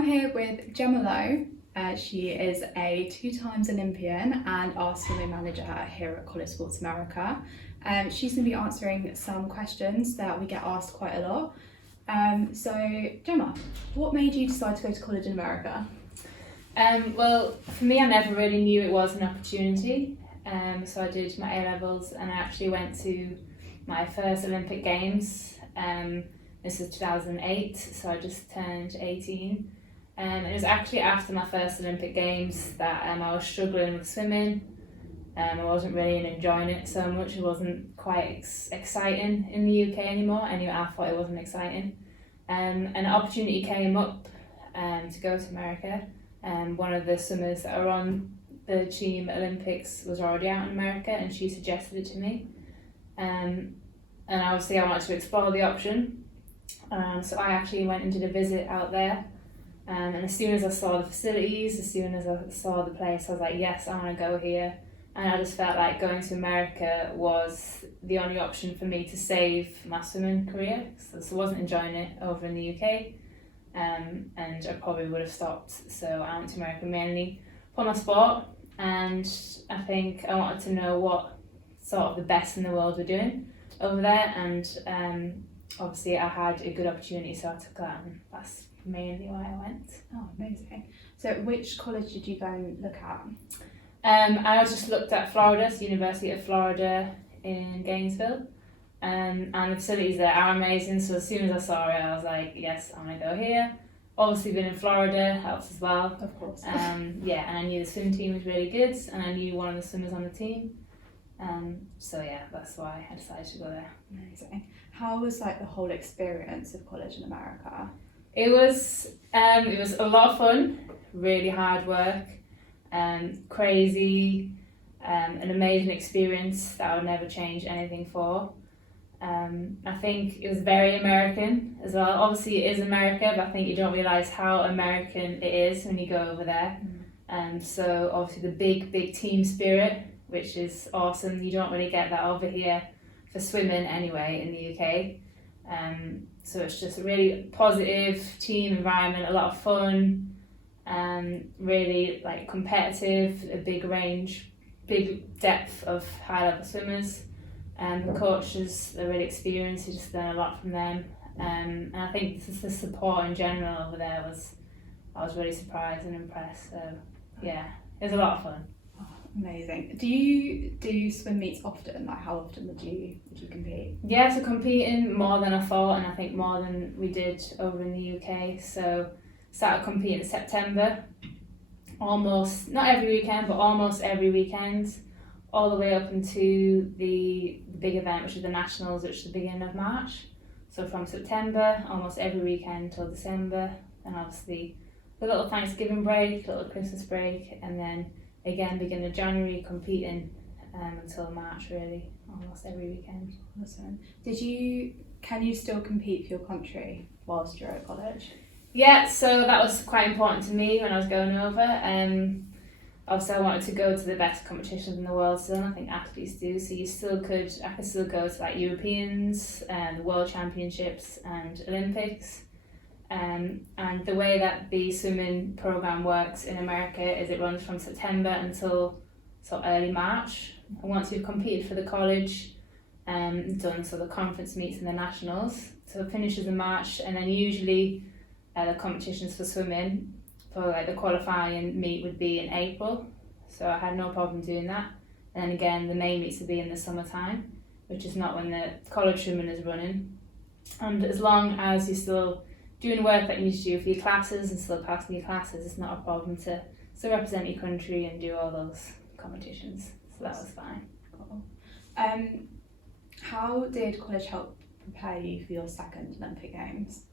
I'm here with Jemma Lowe. She is a 2 times Olympian and our swimming manager here at College Sports America. She's going to be answering some questions that we get asked quite a lot. So Jemma, what made you decide to go to college in America? Well, for me, I never really knew it was an opportunity. So I did my A-levels and I actually went to my first Olympic Games. This was 2008, so I just turned 18. It was actually after my first Olympic Games that I was struggling with swimming. I wasn't really enjoying it so much. It wasn't quite exciting in the UK anymore. Anyway, I thought it wasn't exciting. An opportunity came up to go to America. One of the swimmers that are on the team Olympics was already out in America, and she suggested it to me. And obviously I wanted to explore the option. So I actually went and did a visit out there. And as soon as I saw the facilities, as soon as I saw the place, I was like, yes, I want to go here. And I just felt like going to America was the only option for me to save my swimming career. So I wasn't enjoying it over in the UK. And I probably would have stopped. So I went to America mainly for my sport. And I think I wanted to know what sort of the best in the world were doing over there. And obviously I had a good opportunity, so I took that, and that's mainly why I went. Oh, amazing. So which college did you go and look at? I just looked at Florida, so University of Florida in Gainesville. And the facilities there are amazing, so as soon as I saw it, I was like, yes, I'm going to go here. Obviously being in Florida helps as well. Of course. Yeah, and I knew the swim team was really good, and I knew one of the swimmers on the team. So yeah, that's why I decided to go there. Amazing. How was the whole experience of college in America? It was a lot of fun, really hard work, crazy, an amazing experience that I would never change anything for. I think it was very American as well. Obviously it is America, but I think you don't realise how American it is when you go over there. So obviously the big team spirit, which is awesome. You don't really get that over here for swimming anyway in the UK. So it's just a really positive team environment, a lot of fun, really competitive, a big range, big depth of high level swimmers. The coaches are really experienced, you just learn a lot from them. And I think the support in general over there I was really surprised and impressed. So yeah, it was a lot of fun. Amazing. Do you do swim meets often? How often would you compete? Yeah, so competing more than I thought, and I think more than we did over in the UK. So started competing in September, almost, not every weekend, but almost every weekend, all the way up into the big event, which is the Nationals, which is the beginning of March. So from September, almost every weekend till December, and obviously the little Thanksgiving break, little Christmas break, and then again, beginning of January, competing until March, really, almost every weekend. Awesome. Can you still compete for your country whilst you're at college? Yeah, so that was quite important to me when I was going over. Obviously, I wanted to go to the best competitions in the world still, and I think athletes do. So I could still go to Europeans, the World Championships and Olympics. And the way that the swimming program works in America is it runs from September until early March. And once you've competed for the college, done the conference meets and the nationals, so it finishes in March, and then usually the competitions for swimming for the qualifying meet would be in April. So I had no problem doing that. And then again, the main meets would be in the summertime, which is not when the college swimming is running. And as long as you're still doing work that you need to do for your classes and still passing your classes, it's not a problem to still represent your country and do all those competitions. So that was fine. Cool. How did college help prepare you for your second Olympic Games?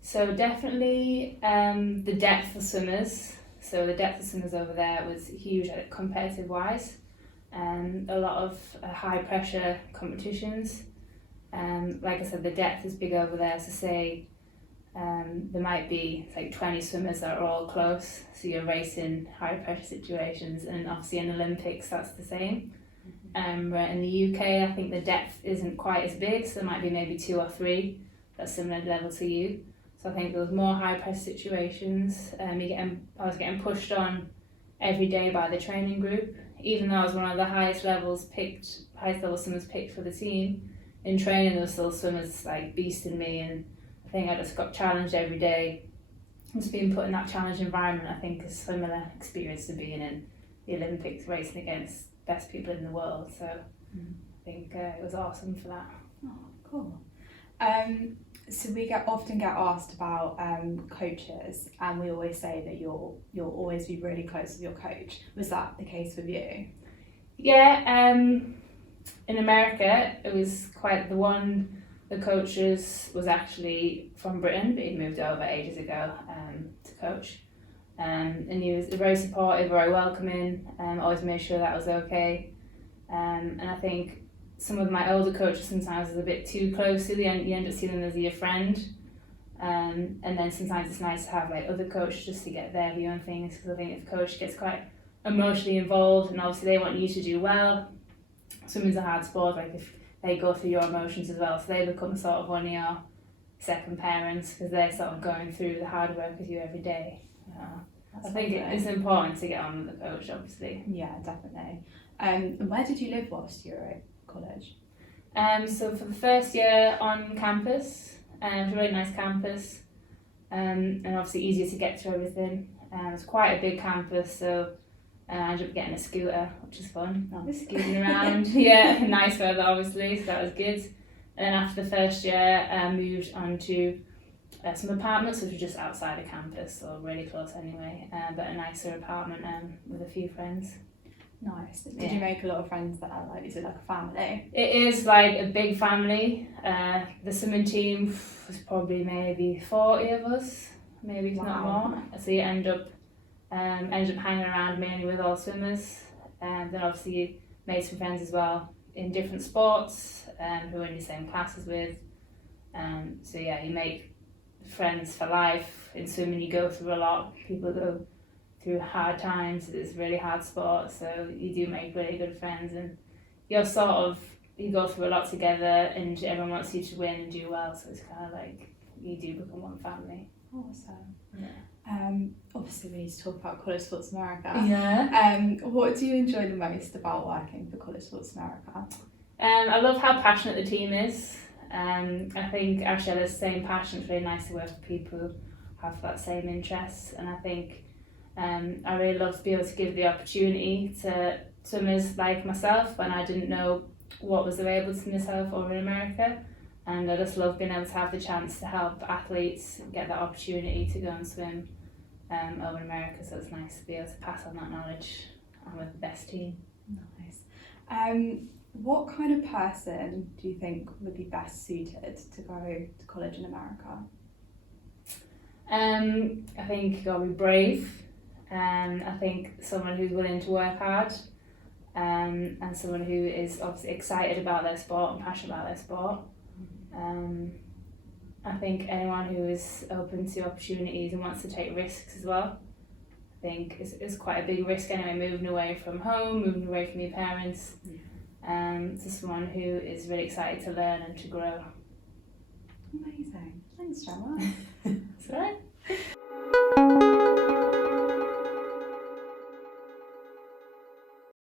So definitely the depth of swimmers. So the depth of swimmers over there was huge, competitive wise. A lot of high pressure competitions. Like I said, the depth is big over there. So say there might be 20 swimmers that are all close, so you're racing high pressure situations, and obviously in Olympics that's the same. Where in the UK I think the depth isn't quite as big, so there might be maybe 2 or 3 that's similar level to you. So I think there was more high press situations. I was getting pushed on every day by the training group, even though I was one of the highest level swimmers picked for the team. In training, there were still swimmers like beasting me, and I think I just got challenged every day. Just being put in that challenging environment, I think, is a similar experience to being in the Olympics, racing against best people in the world. So I think it was awesome for that. Oh, cool. So we often get asked about coaches, and we always say that you'll always be really close with your coach. Was that the case with you? Yeah. In America, it was quite the coaches was actually from Britain, but he'd moved over ages ago to coach. And he was very supportive, very welcoming, always made sure that was okay. And I think some of my older coaches sometimes is a bit too close to you end up seeing them as your friend. And then sometimes it's nice to have like other coaches just to get their view on things, because I think if a coach gets quite emotionally involved and obviously they want you to do well, swimming's a hard sport, like if they go through your emotions as well, so they become sort of one of your second parents because they're sort of going through the hard work with you every day. I think it's important to get on with the coach, obviously. Yeah, definitely. And where did you live whilst you were at college? So for the first year on campus, it was a really nice campus, and obviously easier to get to everything. It's quite a big campus, so I ended up getting a scooter, which is fun. Scooting around. Yeah, nice weather obviously, so that was good. And then after the first year, I moved on to some apartments, which were just outside of campus, so really close anyway, but a nicer apartment with a few friends. Nice. Did you make a lot of friends there? Like, is it like a family? It is like a big family. The swimming team was probably maybe 40 of us, maybe if not more. So you end up hanging around mainly with all swimmers, and then obviously you made some friends as well in different sports who are in the same classes with. So yeah, you make friends for life. In swimming you go through a lot. People go through hard times. It's a really hard sport, so you do make really good friends, and you go through a lot together, and everyone wants you to win and do well, so it's kind of like you do become one family. Awesome. Yeah. Obviously we need to talk about College Sports America. Yeah. What do you enjoy the most about working for College Sports America? I love how passionate the team is. I think I share the same passion. It's really nice to work with people who have that same interest, and I think I really love to be able to give the opportunity to swimmers like myself when I didn't know what was available to myself over in America, and I just love being able to have the chance to help athletes get that opportunity to go and swim over in America, so it's nice to be able to pass on that knowledge. I'm with the best team. Nice. What kind of person do you think would be best suited to go to college in America? I think you've got to be brave. I think someone who's willing to work hard, and someone who is obviously excited about their sport and passionate about their sport. I think anyone who is open to opportunities and wants to take risks as well. I think it's quite a big risk anyway, moving away from home, moving away from your parents, to someone who is really excited to learn and to grow. Amazing. Thanks, Jemma. That's all right.